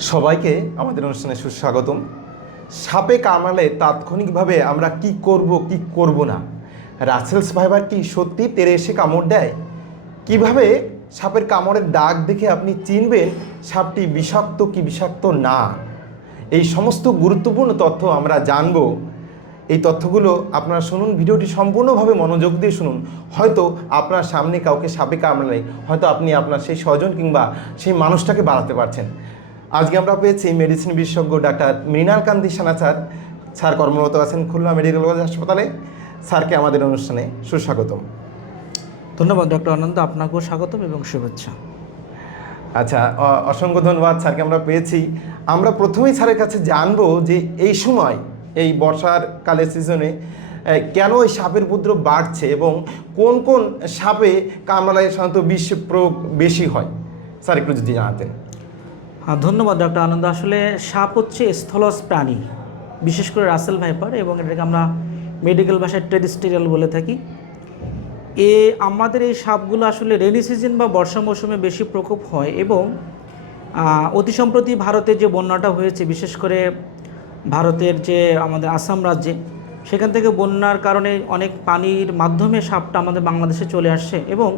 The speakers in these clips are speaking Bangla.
সবাইকে আমাদের অনুষ্ঠানে সুস্বাগতম। সাপে কামড়ালে তাৎক্ষণিকভাবে আমরা কি করব কি করব না? রাসেলস ফাইবার কি সত্যি তেরে এসে কামড় দেয়? কীভাবে সাপের কামড়ের দাগ দেখে আপনি চিনবেন সাপটি বিষাক্ত কি বিষাক্ত না? এই সমস্ত গুরুত্বপূর্ণ তথ্য আমরা জানব। এই তথ্যগুলো আপনারা শুনুন, ভিডিওটি সম্পূর্ণভাবে মনোযোগ দিয়ে শুনুন। হয়তো আপনার সামনে কাউকে সাপে কামড়ালে, হয়তো আপনি আপনার সেই স্বজন কিংবা সেই মানুষটাকে বাড়াতে পারছেন। আজকে আমরা পেয়েছি মেডিসিন বিশেষজ্ঞ doctor Mrinal Kanti Sanachar. Sir sir কর্মরত আছেন খুলনা মেডিকেল কলেজ হাসপাতালে। স্যারকে আমাদের অনুষ্ঠানে সুস্বাগতম। ধন্যবাদ ডক্টর আনন্দ। আপনাকেও স্বাগতম এবং শুভেচ্ছা। আচ্ছা অসংখ্য ধন্যবাদ স্যারকে আমরা পেয়েছি। আমরা প্রথমেই স্যারের কাছে জানব যে এই সময় এই বর্ষার কালের সিজনে কেন এই সাপের উপদ্রব বাড়ছে এবং কোন কোন সাপে কামড়ায় সাধারণত বিষ প্রয়োগ বেশি হয়? স্যার একটু যদি জানাতেন। ধন্যবাদ, ডক্টর আনন্দ। আসলে সাপ হচ্ছে স্থলজ প্রাণী, বিশেষ করে রাসেল ভাইপার, এবং এটাকে আমরা মেডিকেল ভাষায় টেরিস্টেরিয়াল বলে থাকি। এ, আমাদের এই সাপগুলো আসলে রেনি সিজন বা বর্ষা মৌসুমে বেশি প্রকোপ হয়, এবং অতি সম্প্রতি ভারতে যে বন্যাটা হয়েছে, বিশেষ করে ভারতের যে আমাদের আসাম রাজ্যে, সেখান থেকে বন্যার কারণে অনেক পানির মাধ্যমে সাপটা আমাদের বাংলাদেশে চলে আসছে, এবং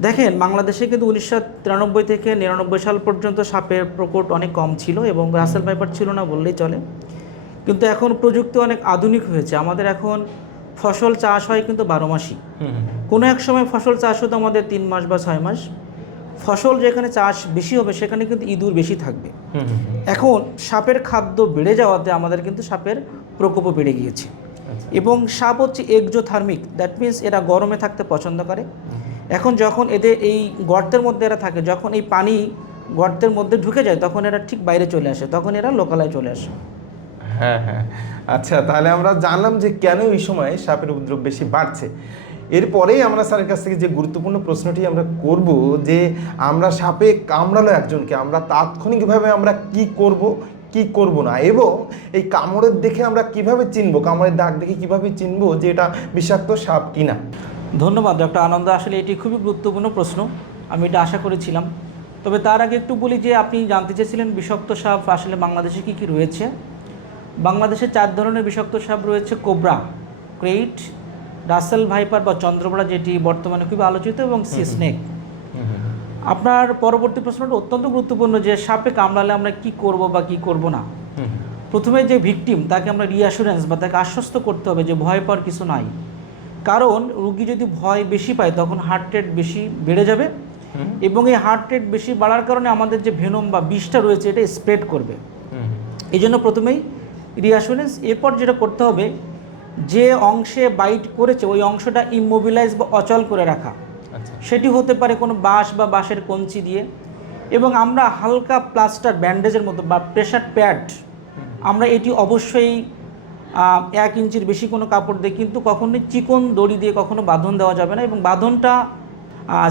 দেখেন বাংলাদেশে কিন্তু উনিশশো তিরানব্বই থেকে নিরানব্বই সাল পর্যন্ত সাপের প্রকোপ অনেক কম ছিল এবং রাসেল ভাইপার ছিল না বললেই চলে। কিন্তু এখন প্রযুক্তি অনেক আধুনিক হয়েছে। আমাদের এখন ফসল চাষ হয় কিন্তু বারো মাসই। কোনো এক সময় ফসল চাষ হতো আমাদের তিন মাস বা ছয় মাস। ফসল যেখানে চাষ বেশি হবে সেখানে কিন্তু ইঁদুর বেশি থাকবে। এখন সাপের খাদ্য বেড়ে যাওয়াতে আমাদের কিন্তু সাপের প্রকোপও বেড়ে গিয়েছে। আচ্ছা। এবং সাপ হচ্ছে এক্সোথার্মিক দ্যাট মিন্স এরা গরমে থাকতে পছন্দ করে। এখন যখন এদের এই গর্তের মধ্যে এরা থাকে, যখন এই পানি গর্তের মধ্যে ঢুকে যায়, তখন এরা ঠিক বাইরে চলে আসে, তখন এরা লোকালয়ে চলে আসে। হ্যাঁ হ্যাঁ। আচ্ছা তাহলে আমরা জানলাম যে কেন এই সময় সাপের উপদ্রব বেশি বাড়ছে? এরপরেই আমরা স্যারের কাছ থেকে যে গুরুত্বপূর্ণ প্রশ্নটি আমরা করব, যে আমরা সাপে কামড়ালো একজনকে, আমরা তাৎক্ষণিকভাবে আমরা কি করব কি করব না? এবং এই কামড়ের দেখে আমরা কীভাবে চিনবো? কামড়ের দাগ দেখে কীভাবে চিনবো যে এটা বিষাক্ত সাপ কিনা? ধন্যবাদ ডক্টর আনন্দ। আসলে এটি খুবই গুরুত্বপূর্ণ প্রশ্ন আমি এটা আশা করেছিলাম। তবে তার আগে একটু বলি যে আপনি জানতে চেয়েছিলেন বিষাক্ত সাপ আসলে বাংলাদেশে কী কী রয়েছে? বাংলাদেশে চার ধরনের বিষাক্ত সাপ রয়েছে কোবরা ক্রেইট রাসেল ভাইপার বা চন্দ্রবড়া যেটি বর্তমানে খুবই আলোচিত এবং সি স্নেক। আপনার পরবর্তী প্রশ্নটা অত্যন্ত গুরুত্বপূর্ণ যে সাপে কামড়ালে আমরা কি করব বা কি করব না। প্রথমে যে ভিকটিম তাকে আমরা রিঅ্যাসুরেন্স বা তাকে আশ্বস্ত করতে হবে যে ভয় পাওয়ার কিছু নাই। কারণ রুগী যদি ভয় বেশি পায় তখন হার্ট রেট বেশি বেড়ে যাবে এবং এই হার্ট রেট বেশি বাড়ার কারণে আমাদের যে ভেনম বা বিষটা রয়েছে এটা স্প্রেড করবে। এই জন্য প্রথমেই রিঅ্যাসুরেন্স এরপর যেটা করতে হবে যে অংশে বাইট করেছে ওই অংশটা ইমোবিলাইজ বা অচল করে রাখা। আচ্ছা। সেটি হতে পারে কোনো বাঁশ বা বাঁশের কঞ্চি দিয়ে এবং আমরা হালকা প্লাস্টার ব্যান্ডেজের মতো বা প্রেশার প্যাড আমরা এটি অবশ্যই এক ইঞ্চির বেশি কোনো কাপড় দিয়ে কিন্তু কখনোই চিকন দড়ি দিয়ে কখনো বাঁধন দেওয়া যাবে না এবং বাঁধনটা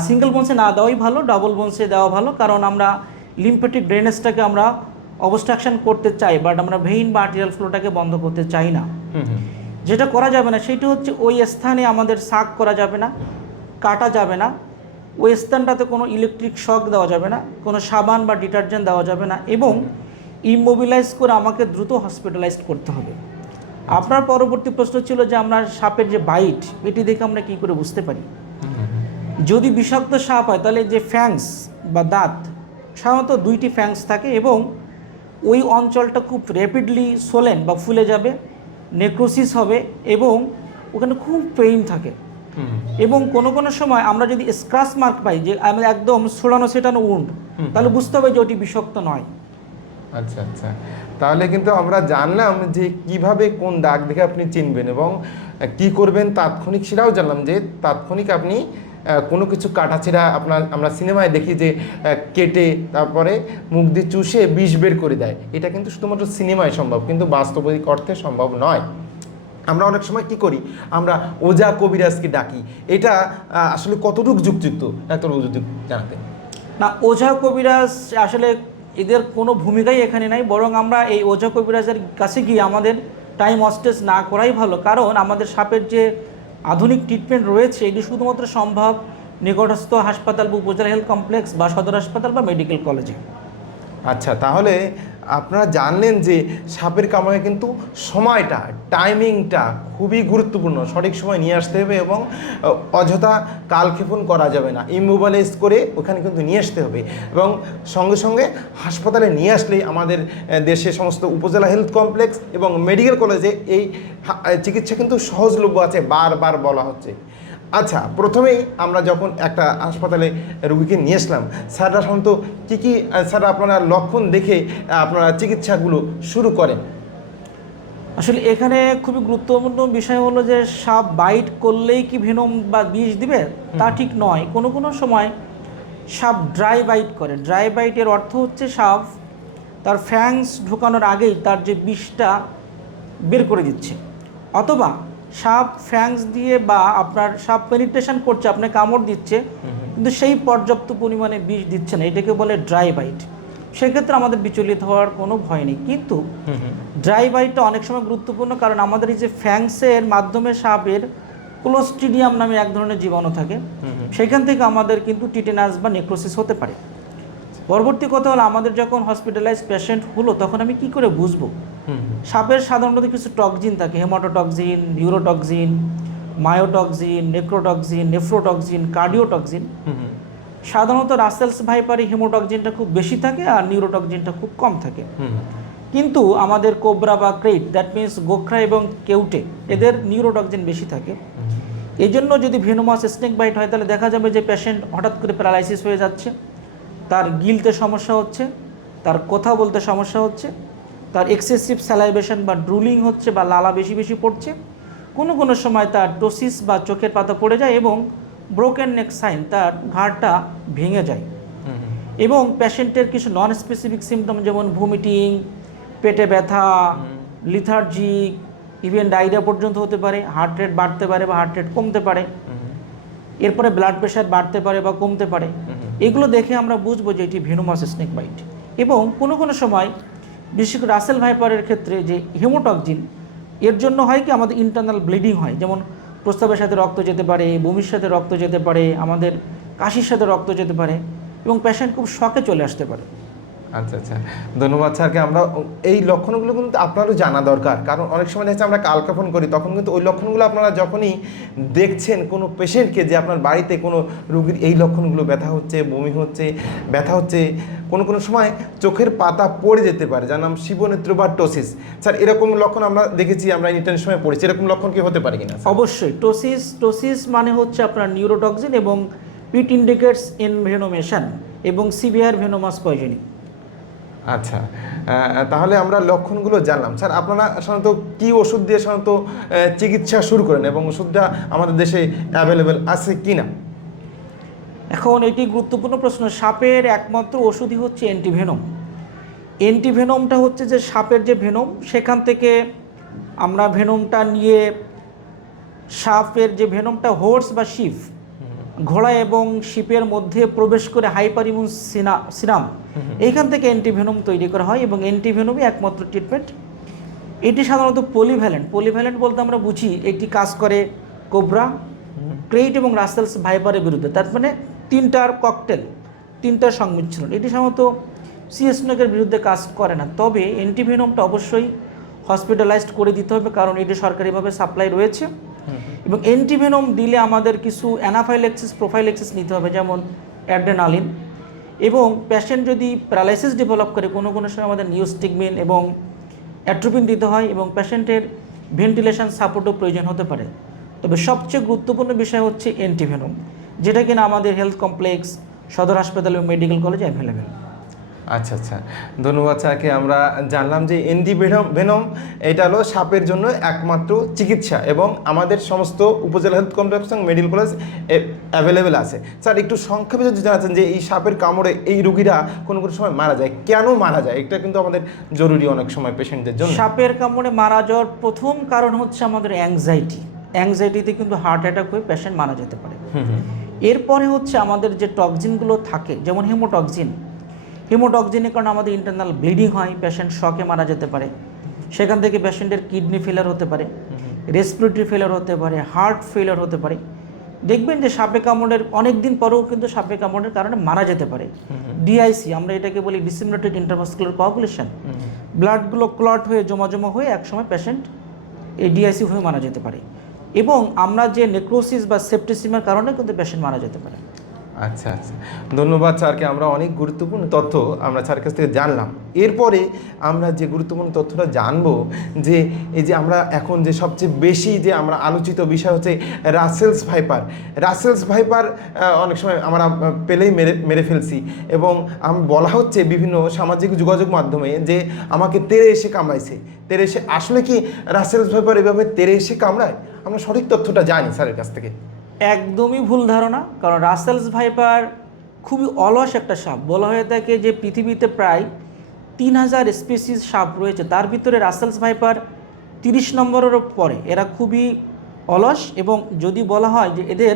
সিঙ্গেল বোনসে না দেওয়াই ভালো ডাবল বনসে দেওয়া ভালো কারণ আমরা লিম্ফেটিক ড্রেনেজটাকে আমরা অবস্ট্রাকশন করতে চাই বাট আমরা ভেইন বা আর্টিরিয়াল ফ্লোটাকে বন্ধ করতে চাই না। যেটা করা যাবে না সেটি হচ্ছে ওই স্থানে আমাদের শাক করা যাবে না কাটা যাবে না ওই স্থানটাতে কোনো ইলেকট্রিক শক দেওয়া যাবে না কোনো সাবান বা ডিটারজেন্ট দেওয়া যাবে না এবং ইমোবিলাইজ করে আমাকে দ্রুত হসপিটালাইজড করতে হবে। আপনার পরবর্তী প্রশ্ন ছিল যে আমরা সাপের যে বাইট এটি দেখে আমরা কী করে বুঝতে পারি? যদি বিষাক্ত সাপ হয়, তাহলে যে ফ্যাংস বা দাঁত, সাধারণত দুইটি ফ্যাংস থাকে এবং ওই অঞ্চলটা খুব র্যাপিডলি সোলেন বা ফুলে যাবে নেক্রোসিস হবে এবং ওখানে খুব পেইন থাকে। এবং কোনো কোনো সময় আমরা যদি স্ক্রাচ মার্ক পাই যে আমি একদম ছোড়ানো সেটানো উন্ড তাহলে বুঝতে হবে যে ওটি বিষাক্ত নয়। আচ্ছা আচ্ছা। তাহলে কিন্তু আমরা জানলাম যে কীভাবে কোন দাগ দেখে আপনি চিনবেন এবং কি করবেন তাৎক্ষণিক সেটাও জানলাম যে তাৎক্ষণিক আপনি কোনো কিছু কাটাছিড়া আপনার, আমরা সিনেমায় দেখি যে কেটে তারপরে মুখ দিয়ে চুষে বিষ বের করে দেয়। এটা কিন্তু শুধুমাত্র সিনেমায় সম্ভব, কিন্তু বাস্তবিক অর্থে সম্ভব নয়। আমরা অনেক সময় কি করি? আমরা ওজা কবিরাজকে ডাকি। এটা আসলে কতটুকু যুক্তিযুক্ত? ডাক্তার যদি জানাতেন। না ওঝা কবিরাজ আসলে এদের কোনো ভূমিকাই এখানে নাই, বরং আমরা এই ওঝা কবিরাজের কাছে গিয়ে আমাদের টাইম অস্টেজ না করাই ভালো। কারণ আমাদের সাপের যে আধুনিক ট্রিটমেন্ট রয়েছে, এটি শুধুমাত্র সম্ভব নিকটস্থ হাসপাতাল বা উপজেলা হেলথ কমপ্লেক্স বা সদর হাসপাতাল বা মেডিকেল কলেজে আচ্ছা তাহলে আপনারা জানলেন যে সাপের কামড়ে কিন্তু সময়টা টাইমিংটা খুবই গুরুত্বপূর্ণ। সঠিক সময় নিয়ে আসতে হবে এবং অযথা কালক্ষেপণ করা যাবে না। ইমোবালাইজ করে ওখানে কিন্তু নিয়ে আসতে হবে। এবং সঙ্গে সঙ্গে হাসপাতালে নিয়ে আসলেই আমাদের দেশে সমস্ত উপজেলা হেলথ কমপ্লেক্স এবং মেডিকেল কলেজে এই চিকিৎসা কিন্তু সহজলভ্য আছে, বারবার বলা হচ্ছে। আচ্ছা প্রথমেই আমরা যখন একটা হাসপাতালে রুগীকে নিয়ে আসলাম স্যাররা সাধারণত কী কী আহ, স্যার আপনারা লক্ষণ দেখে আপনারা চিকিৎসাগুলো শুরু করেন? আসলে এখানে খুবই গুরুত্বপূর্ণ বিষয় হলো যে সাপ বাইট করলেই কি ভেনম বা বিষ দিবে? তা ঠিক নয়। কোনো কোনো সময় সাপ ড্রাই বাইট করে। ড্রাই বাইটের অর্থ হচ্ছে সাপ তার ফ্যাংস ঢোকানোর আগেই তার যে বিষটা বের করে দিচ্ছে। অথবা সাপ ফ্যাংস দিয়ে বা আপনার সাপ পেনিট্রেশন করছে আপনার কামড় দিচ্ছে কিন্তু সেই পর্যাপ্ত পরিমাণে বিষ দিচ্ছে না। এটাকে বলে ড্রাই বাইট। সেক্ষেত্রে আমাদের বিচলিত হওয়ার কোনো ভয় নেই। কিন্তু ড্রাই বাইটটা অনেক সময় গুরুত্বপূর্ণ কারণ আমাদের এই যে ফ্যাংসের মাধ্যমে সাপের ক্লোস্টিডিয়াম নামে এক ধরনের জীবাণু থাকে সেখান থেকে আমাদের কিন্তু টিটেনাস বা নেক্রোসিস হতে পারে। পরবর্তী কথা হলো আমাদের যখন হসপিটালাইজ পেশেন্ট হলো তখন আমি কি করে বুঝব? সাপের সাধারণত কিছু টক্সিন থাকে hematotoxin neurotoxin myotoxin necrotoxin nephrotoxin cardiotoxin সাধারণত রাসেলস ভাইপারে হেমোটক্সিনটা খুব বেশি থাকে আর নিউরোটক্সিনটা খুব কম থাকে। কিন্তু আমাদের কোবরা বা ক্রেট দ্যাট মিন্স গোখরা এবং কেউটে এদের নিউরোটক্সিন বেশি থাকে। এই জন্য যদি ভেনোমাস স্নেক বাইট হয় তাহলে দেখা যাবে যে পেশেন্ট হঠাৎ করে প্যারালাইসিস হয়ে যাচ্ছে। তার গিলতে সমস্যা হচ্ছে তার কথা বলতে সমস্যা হচ্ছে তার এক্সেসিভ স্যালাইভেশন বা ড্রুলিং হচ্ছে বা লালা বেশি বেশি পড়ছে কোনো কোনো সময় তার টোসিস বা চোখের পাতা পড়ে যায় এবং ব্রোকেন নেক সাইন তার ঘাড়টা ভেঙে যায়। এবং পেশেন্টের কিছু নন স্পেসিফিক সিমটম যেমন ভমিটিং পেটে ব্যথা লিথার্জিক ইভেন ডায়রিয়া পর্যন্ত হতে পারে হার্ট রেট বাড়তে পারে বা হার্ট রেট কমতে পারে। এরপরে ব্লাড প্রেশার বাড়তে পারে বা কমতে পারে। এগুলো দেখে আমরা বুঝব যে এটি ভেনোমাস স্নেক বাইট এবং কোনো কোনো সময় বিশেষ করে রাসেল ভাইপারের ক্ষেত্রে যে হেমোটক্সিন, এর জন্য হয় কি আমাদের ইন্টারনাল ব্লিডিং হয়। যেমন প্রস্তাবের সাথে রক্ত যেতে পারে, বমির সাথে রক্ত যেতে পারে, আমাদের কাশির সাথে রক্ত যেতে পারে এবং পেশেন্ট খুব শখে চলে আসতে পারে। আচ্ছা আচ্ছা। ধন্যবাদ স্যারকে। আমরা এই লক্ষণগুলো কিন্তু আপনারও জানা দরকার। কারণ অনেক সময় দেখা যাচ্ছে আমরা কালক্ষেপণ করি, তখন কিন্তু ওই লক্ষণগুলো আপনারা যখনই দেখছেন কোনো পেশেন্টকে যে আপনার বাড়িতে কোনো রুগীর এই লক্ষণগুলো ব্যথা হচ্ছে, বমি হচ্ছে, ব্যথা হচ্ছে, কোনো কোনো সময় চোখের পাতা পড়ে যেতে পারে, যার নাম শিবনেত্র বা টোসিস স্যার, এরকম লক্ষণ আমরা দেখেছি, আমরা ইন্টারনেট সময় পড়েছি। এরকম লক্ষণ কি হতে পারে কিনা? অবশ্যই। টোসিস টোসিস মানে হচ্ছে আপনার নিউরোটক্সিন এবং পিট ইন্ডিকেটস ইন ভেনোমেশন এবং সিভিয়ার ভেনোমাস পয়জনিং আচ্ছা তাহলে আমরা লক্ষণগুলো জানলাম। স্যার, আপনারা সাধারণত কি ওষুধ দিয়ে সাধারণত চিকিৎসা শুরু করেন এবং ওষুধটা আমাদের দেশে অ্যাভেলেবেল আছে কি না এখন এটি গুরুত্বপূর্ণ প্রশ্ন। সাপের একমাত্র ওষুধই হচ্ছে অ্যান্টিভেনম অ্যান্টিভেনমটা হচ্ছে যে সাপের যে ভেনম সেখান থেকে আমরা ভেনমটা নিয়ে সাপের যে ভেনমটা হোর্স বা শিফ ঘোড়া এবং শিপের মধ্যে প্রবেশ করে হাইপার ইমিউন সিনা সিরাম এইখান থেকে অ্যান্টিভেনম তৈরি করা হয় এবং অ্যান্টিভেনমই একমাত্র ট্রিটমেন্ট এটি সাধারণত পলিভ্যালেন্ট পলিভ্যালেন্ট বলতে আমরা বুঝি এটি কাজ করে কোবরা ক্রেইট এবং রাসেলস ভাইপারের বিরুদ্ধে। তার মানে তিনটার ককটেল তিনটার সংমিশ্রণ। এটি সাধারণত সিএসনকের বিরুদ্ধে কাজ করে না। তবে অ্যান্টিভেনমটা অবশ্যই হসপিটালাইজড করে দিতে হবে কারণ এটি সরকারিভাবে সাপ্লাই রয়েছে। এবং অ্যান্টিভেনম দিলে আমাদের কিছু অ্যানাফাইলেক্সিস প্রোফাইলেক্সিস নিতে হবে, যেমন অ্যাড্রেনালিন এবং পেশেন্ট যদি প্যারালাইসিস ডেভেলপ করে, কোনো কোনো সময় আমাদের নিউস্টিকমিন এবং অ্যাট্রোপিন দিতে হয় এবং পেশেন্টের ভেন্টিলেশন সাপোর্টও প্রয়োজন হতে পারে। তবে সবচেয়ে গুরুত্বপূর্ণ বিষয় হচ্ছে অ্যান্টিভেনম যেটা কিনা আমাদের হেলথ কমপ্লেক্স সদর হাসপাতাল এবং মেডিকেল কলেজে অ্যাভেলেবেল আচ্ছা আচ্ছা। ধন্যবাদ স্যারকে। আমরা জানলাম যে এনডি ভেনম ভেনম এটা হলো সাপের জন্য একমাত্র চিকিৎসা এবং আমাদের সমস্ত উপজেলা হেলথ কমপ্লেক্স এবং মেডিকেল কলেজ অ্যাভেলেবেল আছে। স্যার একটু সংক্ষেপে যদি জানাচ্ছেন যে এই সাপের কামড়ে এই রুগীরা কোনো কোনো সময় মারা যায়? কেন মারা যায়? এটা কিন্তু আমাদের জরুরি অনেক সময় পেশেন্টদের জন্য। সাপের কামড়ে মারা যাওয়ার প্রথম কারণ হচ্ছে আমাদের অ্যাংজাইটি অ্যাংজাইটিতে কিন্তু হার্ট অ্যাটাক হয়ে পেশেন্ট মারা যেতে পারে। এরপরে হচ্ছে আমাদের যে টক্সিনগুলো থাকে যেমন হেমোটক্সিন হেমোটক্সিনের কারণে আমাদের ইন্টারনাল ব্লিডিং হয় পেশেন্ট শকে মারা যেতে পারে। সেখান থেকে পেশেন্টের কিডনি ফেলার হতে পারে রেসপিরেটরি ফেলার হতে পারে হার্ট ফেলার হতে পারে। দেখবেন যে সাপে কামড়ের অনেক দিন পরেও কিন্তু সাপে কামড়ের কারণে মারা যেতে পারে। ডিআইসি আমরা এটাকে বলি ডিসিমিনেটেড ইন্টারভাস্কুলার কোয়াগুলেশন ব্লাডগুলো ক্লট হয়ে জমা জমা হয়ে একসময় পেশেন্ট এই ডিআইসি হয়ে মারা যেতে পারে। এবং আমরা যে নেক্রোসিস বা সেপ্টিসিমের কারণে কিন্তু পেশেন্ট মারা যেতে পারে। আচ্ছা আচ্ছা। ধন্যবাদ স্যারকে, আমরা অনেক গুরুত্বপূর্ণ তথ্য আমরা স্যারের কাছ থেকে জানলাম। এরপরে আমরা যে গুরুত্বপূর্ণ তথ্যটা জানব, যে এই যে আমরা এখন যে সবচেয়ে বেশি যে আমরা আলোচিত বিষয় হচ্ছে রাসেলস ভাইপার। রাসেলস ভাইপার অনেক সময় আমরা পেলেই মেরে মেরে ফেলছি এবং বলা হচ্ছে বিভিন্ন সামাজিক যোগাযোগ মাধ্যমে যে আমাকে তেরে এসে কামড়াইছে। তেরে এসে, আসলে কি রাসেলস ভাইপার এভাবে তেরে এসে কামড়ায়? আমরা সঠিক তথ্যটা জানি স্যারের কাছ থেকে। একদমই ভুল ধারণা কারণ রাসেলস ভাইপার খুবই অলস একটা সাপ। বলা হয়ে থাকে যে পৃথিবীতে প্রায় তিন হাজার স্পিসিস সাপ রয়েছে। তার ভিতরে রাসেলস ভাইপার তিরিশ নম্বরেরও পরে এরা খুবই অলস এবং যদি বলা হয় যে এদের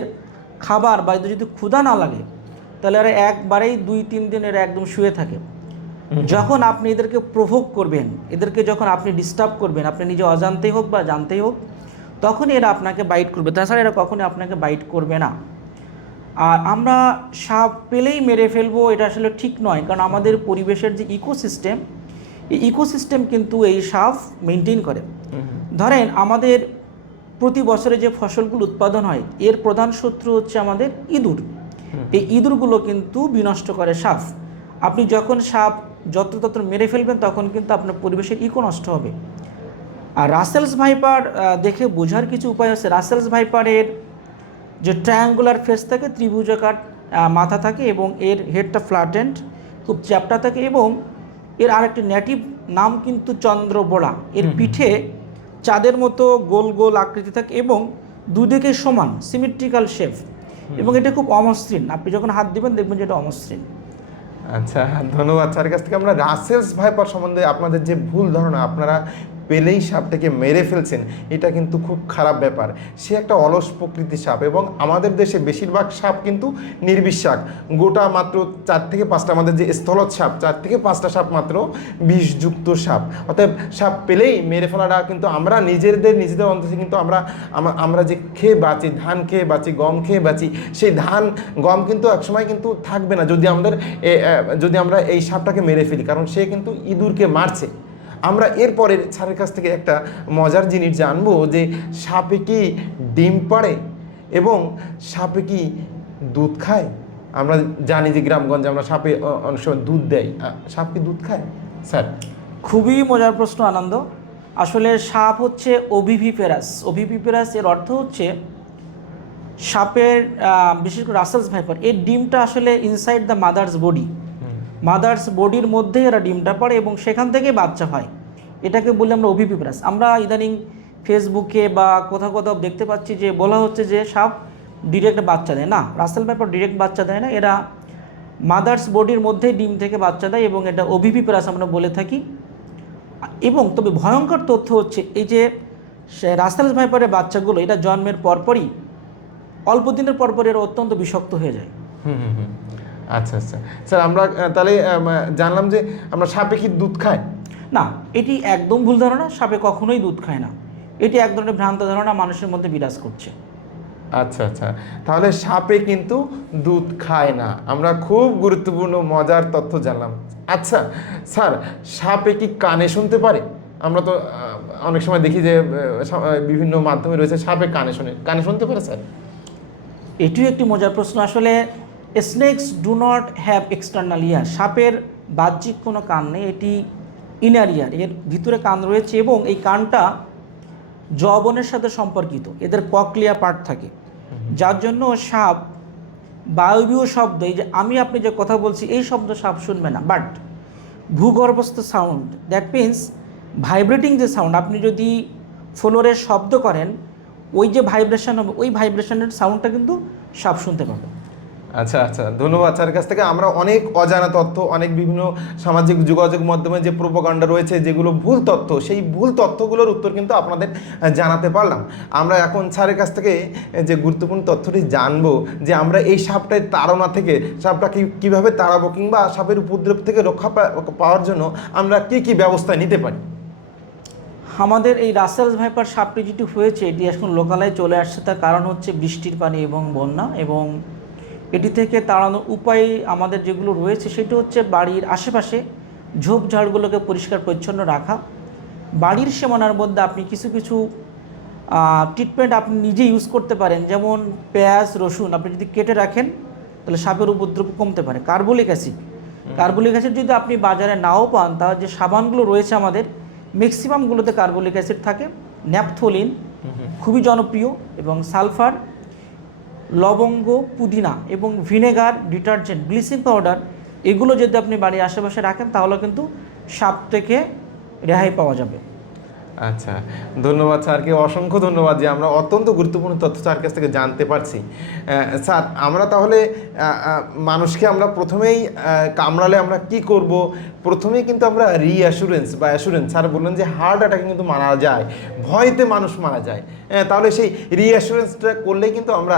খাবার বা এদের যদি ক্ষুধা না লাগে তাহলে এরা একবারেই দুই তিন দিন এরা একদম শুয়ে থাকে। যখন আপনি এদেরকে প্রভোগ করবেন এদেরকে যখন আপনি ডিস্টার্ব করবেন আপনি নিজে অজান্তেই হোক বা জানতেই হোক তখন এরা আপনাকে বাইট করবে। তাছাড়া এরা কখনোই আপনাকে বাইট করবে না। আর আমরা সাপ পেলেই মেরে ফেলব এটা আসলে ঠিক নয়। কারণ আমাদের পরিবেশের যে ইকোসিস্টেম এই ইকোসিস্টেম কিন্তু এই সাপ মেনটেন করে। ধরেন আমাদের প্রতি বছরে যে ফসলগুলো উৎপাদন হয় এর প্রধান শত্রু হচ্ছে আমাদের ইঁদুর। এই ইঁদুরগুলো কিন্তু বিনষ্ট করে সাপ। আপনি যখন সাপ যত্রতত্র মেরে ফেলবেন তখন কিন্তু আপনার পরিবেশের ইকো নষ্ট হবে। আর রাসেলস ভাইপার দেখে বোঝার কিছু উপায় আছে রাসেলস ভাইপারের যে ট্রায়াঙ্গুলার ফেস থাকে ত্রিভুজাকার মাথা থাকে এবং এর হেডটা ফ্ল্যাটেন্ড খুব চ্যাপটা থাকে এবং এর আরেকটি নেটিভ নাম কিন্তু চন্দ্রবোড়া এর পিঠে চাঁদের মতো গোল গোল আকৃতি থাকে এবং দুদিকে সমান সিমেট্রিক্যাল শেপ এবং এটা খুব অমসৃণ। আপনি যখন হাত দিবেন দেখবেন যে এটা অমসৃণ। আচ্ছা ধন্যবাদ। স্যারের কাছ থেকে আমরা রাসেলস ভাইপার সম্বন্ধে আপনাদের যে ভুল ধারণা আপনারা পেলেই সাপটাকে মেরে ফেলছেন, এটা কিন্তু খুব খারাপ ব্যাপার। সে একটা অলস প্রকৃতির সাপ এবং আমাদের দেশে বেশিরভাগ সাপ কিন্তু নির্বিশ্বাস গোটা মাত্র চার থেকে পাঁচটা আমাদের যে স্থলত সাপ, চার থেকে পাঁচটা সাপ মাত্র বিষযুক্ত সাপ। অতএব সাপ পেলেই মেরে ফেলাটা কিন্তু আমরা নিজেদের নিজেদের অন্তরে কিন্তু আমরা আমরা যে খেয়ে বাঁচি, ধান খেয়ে বাঁচি, গম খেয়ে বাঁচি, সেই ধান, গম কিন্তু একসময় কিন্তু থাকবে না যদি আমাদের যদি আমরা এই সাপটাকে মেরে ফেলি। কারণ সে কিন্তু ইঁদুরকে মারছে। আমরা এরপরে স্যারের কাছ থেকে একটা মজার জিনিস জানব যে সাপে কি ডিম পাড়ে এবং সাপে কি দুধ খায়? আমরা জানি যে গ্রামগঞ্জে আমরা সাপে অনেক সময় দুধ দেয় সাপ কি দুধ খায়? স্যার। খুবই মজার প্রশ্ন, আনন্দ। আসলে সাপ হচ্ছে ওভিভিপেরাস ওভিভিপেরাস এর অর্থ হচ্ছে সাপের বিশেষ করে রাসেলস ভাইপার। এর ডিমটা আসলে inside the mother's body mother's বডির মধ্যে এরা ডিমটা পড়ে এবং সেখান থেকে বাচ্চা হয়। এটাকে বলি আমরা ওভিভিপেরাস আমরা ইদানিং ফেসবুকে বা কোথাও কোথাও দেখতে পাচ্ছি যে বলা হচ্ছে যে সাপ ডিরেক্ট বাচ্চা দেয়। না, রাসেল ভাইপার ডিরেক্ট বাচ্চা দেয় না। এরা মাদার্স বডির মধ্যেই ডিম থেকে বাচ্চা দেয় এবং এটা ওভিভিপেরাস আমরা বলে থাকি। এবং তবে ভয়ঙ্কর তথ্য হচ্ছে এই যে রাসেল ভাইপারের বাচ্চাগুলো, এটা জন্মের পরপরই, অল্প দিনের পরপরই এরা অত্যন্ত বিষাক্ত হয়ে যায়। আচ্ছা আচ্ছা। স্যার আমরা তাহলে জানলাম যে আমরা সাপে কি দুধ খায় না এটি একদম ভুল ধারণা সাপে কখনোই দুধ খায় না। এটি এক ধরনের ভ্রান্ত ধারণা মানুষের মধ্যে বিরাজ করছে। আচ্ছা আচ্ছা। তাহলে সাপে কিন্তু দুধ খায় না। আমরা খুব গুরুত্বপূর্ণ মজার তথ্য জানলাম। আচ্ছা স্যার সাপে কি কানে শুনতে পারে? আমরা তো অনেক সময় দেখি যে বিভিন্ন মাধ্যমে রয়েছে সাপে কানে শুনে। কানে শুনতে পারে স্যার? এটিও একটি মজার প্রশ্ন। আসলে snakes do not have external ear সাপের বাহ্যিক কোনো কান নেই এটি ইনার ইয়ার এর ভিতরে কান রয়েছে এবং এই কানটা যবনের সাথে সম্পর্কিত এদের ককলিয়া পার্ট থাকে। যার জন্য সাপ বায়বীয় শব্দ এই যে আমি আপনি যে কথা বলছি এই শব্দ সাপ শুনবে না। বাট ভূগর্ভস্থ সাউন্ড দ্যাট মিন্স ভাইব্রেটিং যে সাউন্ড আপনি যদি ফ্লোরের শব্দ করেন ওই যে ভাইব্রেশন হবে ওই ভাইব্রেশনের সাউন্ডটা কিন্তু সাপ শুনতে পাবে। আচ্ছা আচ্ছা। ধন্যবাদ স্যারের কাছ থেকে। আমরা অনেক অজানা তথ্য অনেক বিভিন্ন সামাজিক যোগাযোগ মাধ্যমে যে প্রোপাগান্ডা রয়েছে, যেগুলো ভুল তথ্য সেই ভুল তথ্যগুলোর উত্তর কিন্তু আপনাদের জানাতে পারলাম। আমরা এখন স্যারের কাছ থেকে যে গুরুত্বপূর্ণ তথ্যটি জানব, যে আমরা এই সাপটার তাড়না থেকে, সাপটা কি, কীভাবে তাড়াবো কিংবা সাপের উপদ্রব থেকে রক্ষা পাওয়ার জন্য আমরা কি কি ব্যবস্থা নিতে পারি? আমাদের এই রাসেলস ভাইপার সাপটি যেটি হয়েছে, এটি এখন লোকালয়ে চলে আসছে। তার কারণ হচ্ছে বৃষ্টির পানি এবং বন্যা এবং এটি থেকে তাড়ানোর উপায় আমাদের যেগুলো রয়েছে সেটি হচ্ছে বাড়ির আশেপাশে ঝোপঝাড়গুলোকে পরিষ্কার পরিচ্ছন্ন রাখা। বাড়ির সীমানার মধ্যে আপনি কিছু কিছু ট্রিটমেন্ট আপনি নিজে ইউজ করতে পারেন। যেমন পেঁয়াজ রসুন আপনি যদি কেটে রাখেন তাহলে সাপের উপদ্রব কমতে পারে। Carbolic acid. কার্বলিক অ্যাসিড যদি আপনি বাজারে নাও পান তাহলে যে সাবানগুলো রয়েছে আমাদের ম্যাক্সিমামগুলোতে কার্বলিক অ্যাসিড থাকে। ন্যাপথোলিন খুবই জনপ্রিয় এবং সালফার লবঙ্গ, পুদিনা এবং ভিনেগার, ডিটারজেন্ট, ব্লিচিং পাউডার, এগুলো যদি আপনি বাড়ির আশেপাশে রাখেন তাহলে কিন্তু সাপ থেকে রেহাই পাওয়া যাবে। আচ্ছা ধন্যবাদ স্যারকে। অসংখ্য ধন্যবাদ যে আমরা অত্যন্ত গুরুত্বপূর্ণ তথ্য স্যার কাছ থেকে জানতে পারছি। স্যার আমরা তাহলে মানুষকে আমরা প্রথমেই কামড়ালে আমরা কি করব? প্রথমেই কিন্তু আমরা রিঅ্যাসুরেন্স বা অ্যাসুরেন্স স্যার বললেন যে হার্ট অ্যাটাকে কিন্তু মারা যায় ভয়তে মানুষ মারা যায়। হ্যাঁ, তাহলে সেই রিঅ্যাসুরেন্সটা করলেই কিন্তু আমরা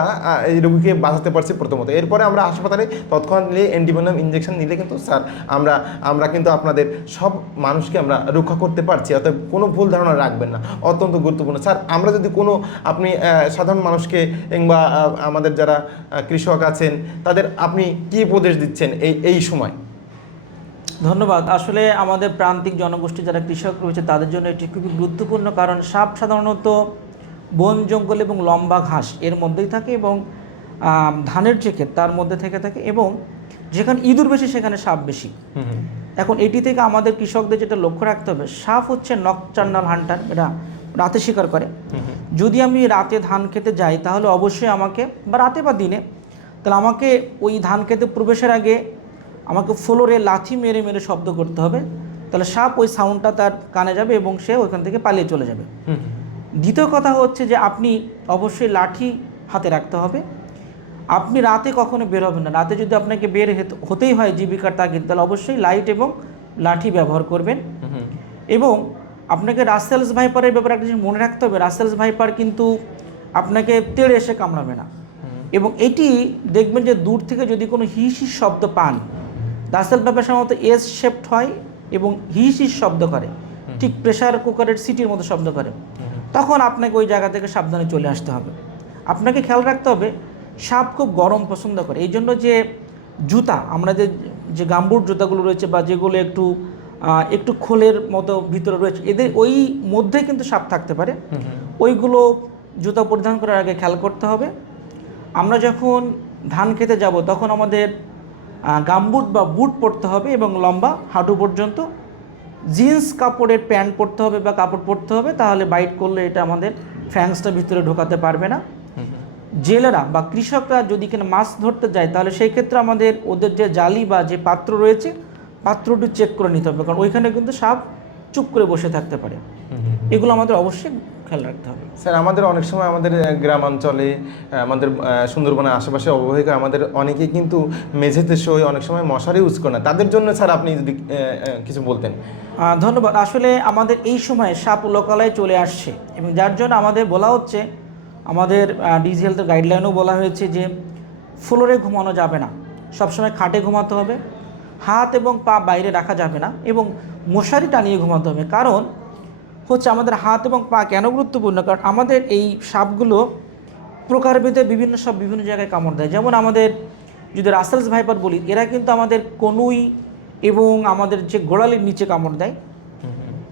এই রোগীকে বাঁচাতে পারছি প্রথমত। এরপরে আমরা হাসপাতালে তৎক্ষণাৎ নিলে অ্যান্টিভেনাম ইঞ্জেকশন নিলে কিন্তু স্যার আমরা আমরা কিন্তু আপনাদের সব মানুষকে আমরা রক্ষা করতে পারছি। অর্থাৎ কোনো ভুল ধারণা রাখবেন না। অত্যন্ত গুরুত্বপূর্ণ। স্যার আমরা যদি কোনো আপনি সাধারণ মানুষকে কিংবা আমাদের যারা কৃষক আছেন তাদের আপনি কি উপদেশ দিচ্ছেন এই এই সময়? ধন্যবাদ। আসলে আমাদের প্রান্তিক জনগোষ্ঠী যারা কৃষক রয়েছে তাদের জন্য এটি খুবই গুরুত্বপূর্ণ কারণ সাপ সাধারণত বন জঙ্গল এবং লম্বা ঘাস এর মধ্যেই থাকে এবং ধানের যে ক্ষেত তার মধ্যে থেকে থাকে এবং যেখানে ইঁদুর বেশি সেখানে সাপ বেশি। এখন এটি থেকে আমাদের কৃষকদের যেটা লক্ষ্য রাখতে হবে সাপ হচ্ছে নকচান্নাল হান্টার এটা রাতে শিকার করে। যদি আমি রাতে ধান খেতে যাই তাহলে অবশ্যই আমাকে বা রাতে বা দিনে তাহলে আমাকে ওই ধান খেতে প্রবেশের আগে আমাকে ফ্লোরে লাথি মেরে মেরে শব্দ করতে হবে। তাহলে সাপ ওই সাউন্ডটা তার কানে যাবে এবং সে ওইখান থেকে পালিয়ে চলে যাবে। দ্বিতীয় কথা হচ্ছে যে আপনি অবশ্যই লাঠি হাতে রাখতে হবে। আপনি রাতে কখনো বের হবেন না। রাতে যদি আপনাকে বের হেত- হতেই হয় জীবিকার তাগিদ তাহলে অবশ্যই লাইট এবং লাঠি ব্যবহার করবেন। এবং আপনাকে রাসেলস ভাইপারের ব্যাপারে একটা জিনিস মনে রাখতে হবে রাসেলস ভাইপার কিন্তু আপনাকে তেড়ে এসে কামড়াবে না। এবং এটি দেখবেন যে দূর থেকে যদি কোনো হিস হিস শব্দ পান রাসেল ভাইপার সাধারণত এস শেপড হয় এবং হিস হিস শব্দ করে। ঠিক প্রেশার কুকারের সিটির মতো শব্দ করে। তখন আপনাকে ওই জায়গা থেকে সাবধানে চলে আসতে হবে। আপনাকে খেয়াল রাখতে হবে সাপ খুব গরম পছন্দ করে। এই জন্য যে জুতা আমরা যে যে গাম্বুট জুতাগুলো রয়েছে বা যেগুলো একটু একটু খোলের মতো ভিতরে রয়েছে এদের ওই মধ্যে কিন্তু সাপ থাকতে পারে। ওইগুলো জুতা পরিধান করার আগে খেয়াল করতে হবে। আমরা যখন ধান খেতে যাব তখন আমাদের গামবুট বা বুট পরতে হবে এবং লম্বা হাঁটু পর্যন্ত। জিন্স কাপড়ের প্যান্ট পরতে হবে বা কাপড় পরতে হবে তাহলে বাইট করলে এটা আমাদের ফ্যাংসটা ভিতরে ঢোকাতে পারবে না। জেলেরা বা কৃষকরা যদি কিনা মাছ ধরতে যায় তাহলে সেই ক্ষেত্রে আমাদের ওদের যে জালি বা যে পাত্র রয়েছে পাত্রটি চেক করে নিতে হবে। কারণ ওইখানে কিন্তু সাপ চুপ করে বসে থাকতে পারে। এগুলো আমাদের অবশ্যই খেয়াল রাখতে হবে। স্যার আমাদের অনেক সময় আমাদের গ্রামাঞ্চলে আমাদের সুন্দরবনের আশেপাশে অববাহিকা আমাদের অনেকেই কিন্তু মেঝেতে শোয় অনেক সময় মশারি ইউজ করে না। তাদের জন্য স্যার আপনি যদি কিছু বলতেন। ধন্যবাদ। আসলে আমাদের এই সময় সাপ লোকালয়ে চলে আসছে এবং যার জন্য আমাদের বলা হচ্ছে আমাদের ডিজি হেলথের গাইডলাইনেও বলা হয়েছে যে ফ্লোরে ঘুমানো যাবে না। সবসময় খাটে ঘুমাতে হবে হাত এবং পা বাইরে রাখা যাবে না এবং মশারি টানিয়ে ঘুমাতে হবে। কারণ হচ্ছে আমাদের হাত এবং পা কেন গুরুত্বপূর্ণ? কারণ আমাদের এই সাপগুলো প্রকারভেদে বিভিন্ন সব বিভিন্ন জায়গায় কামড় দেয়। যেমন আমাদের যদি রাসেলস ভাইপার বলি এরা কিন্তু আমাদের কনুই এবং আমাদের যে গোড়ালির নিচে কামড় দেয়।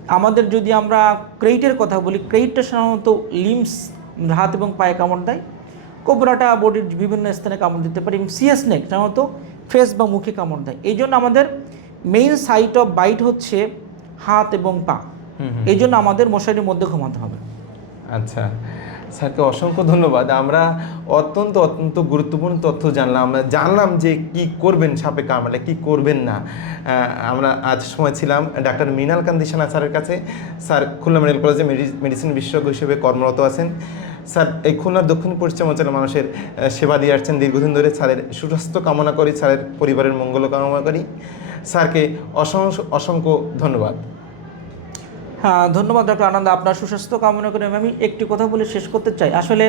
আমাদের যদি আমরা ক্রেইটের কথা বলি ক্রেইটটা সাধারণত লিমস হাত এবং পায়ে কামড় দেয়। কোবরাটা বডির বিভিন্ন স্থানে কামড় দিতে পারে এবং সিএস নেক সাধারণত ফেস বা মুখে কামড় দেয়। এই জন্য আমাদের মেইন সাইট অফ বাইট হচ্ছে হাত এবং পা। এই জন্য আমাদের মশারির মধ্যে ঘুমাতে হবে। আচ্ছা। স্যারকে অসংখ্য ধন্যবাদ। আমরা অত্যন্ত অত্যন্ত গুরুত্বপূর্ণ তথ্য জানলাম। আমরা জানলাম যে কি করবেন সাপে কামড়ালে, কি করবেন না। আমরা আজ সময় ছিলাম ডাক্তার মৃণাল কান্তি সেনা স্যারের কাছে। স্যার খুলনা মেডিকেল কলেজে মেডিসিন বিশেষজ্ঞ হিসেবে কর্মরত আছেন। স্যার, এই খুলনার দক্ষিণ পশ্চিম অঞ্চলের মানুষের সেবা দিয়ে আসছেন দীর্ঘদিন ধরে। স্যারের সুস্বাস্থ্য কামনা করি, স্যারের পরিবারের মঙ্গল কামনা করি। স্যারকে অসংখ্য অসংখ্য ধন্যবাদ। হ্যাঁ ধন্যবাদ, ডক্টর আনন্দ। আপনার সুস্বাস্থ্য কামনা করে আমি একটি কথা বলে শেষ করতে চাই। আসলে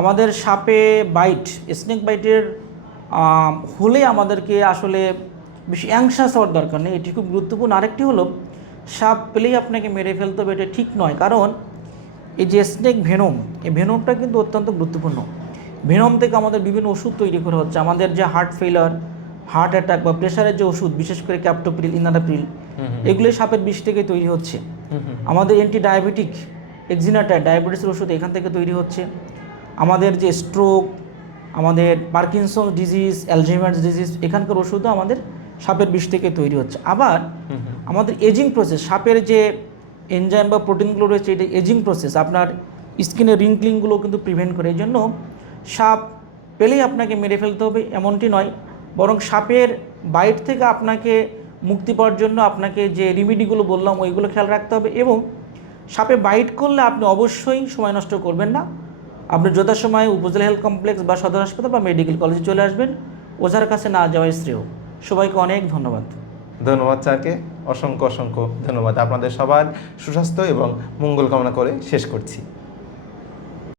আমাদের সাপে বাইট স্নেক বাইটের হলে আমাদেরকে আসলে বেশি অ্যাংশাস হওয়ার দরকার নেই, এটি খুব গুরুত্বপূর্ণ। আরেকটি হলো, সাপ পেলেই আপনাকে মেরে ফেলতে হবে, এটা ঠিক নয়। কারণ এই যে স্নেক ভেনম এই ভেনমটা কিন্তু অত্যন্ত গুরুত্বপূর্ণ। ভেনম থেকে আমাদের বিভিন্ন ওষুধ তৈরি করা হচ্ছে। আমাদের যে হার্ট ফেলার হার্ট অ্যাটাক বা প্রেশারের যে ওষুধ, বিশেষ করে ক্যাপ্টোপ্রিল ইনারাপ্রিল এগুলো সাপের বিষ থেকে তৈরি হচ্ছে। আমাদের অ্যান্টি ডায়াবেটিক এক্সিনাটা ডায়াবেটিসের ওষুধ এখান থেকে তৈরি হচ্ছে। আমাদের যে স্ট্রোক আমাদের পার্কিনসন ডিজিজ অ্যালঝেমার্স ডিজিজ এখানকার ওষুধও আমাদের সাপের বিষ থেকে তৈরি হচ্ছে। আবার আমাদের এজিং প্রসেস সাপের যে এনজাইম বা প্রোটিনগুলো রয়েছে এটা এজিং প্রসেস আপনার স্কিনের রিঙ্কলিংগুলো কিন্তু প্রিভেন্ট করে। এই জন্য সাপ পেলেই আপনাকে মেরে ফেলতে হবে এমনটি নয়। বরং সাপের বাইট থেকে আপনাকে মুক্তি পাওয়ার জন্য আপনাকে যে রেমিডিগুলো বললাম, ওইগুলো খেয়াল রাখতে হবে এবং সাপে বাইট করলে আপনি অবশ্যই সময় নষ্ট করবেন না। আপনি যথাসময়ে উপজেলা হেলথ কমপ্লেক্স বা সদর হাসপাতাল বা মেডিকেল কলেজে চলে আসবেন। ওঝার কাছে না যাওয়াই শ্রেয়। সবাইকে অনেক ধন্যবাদ। ধন্যবাদ স্যারকে। অসংখ্য অসংখ্য ধন্যবাদ। আপনাদের সবার সুস্বাস্থ্য এবং মঙ্গল কামনা করে শেষ করছি।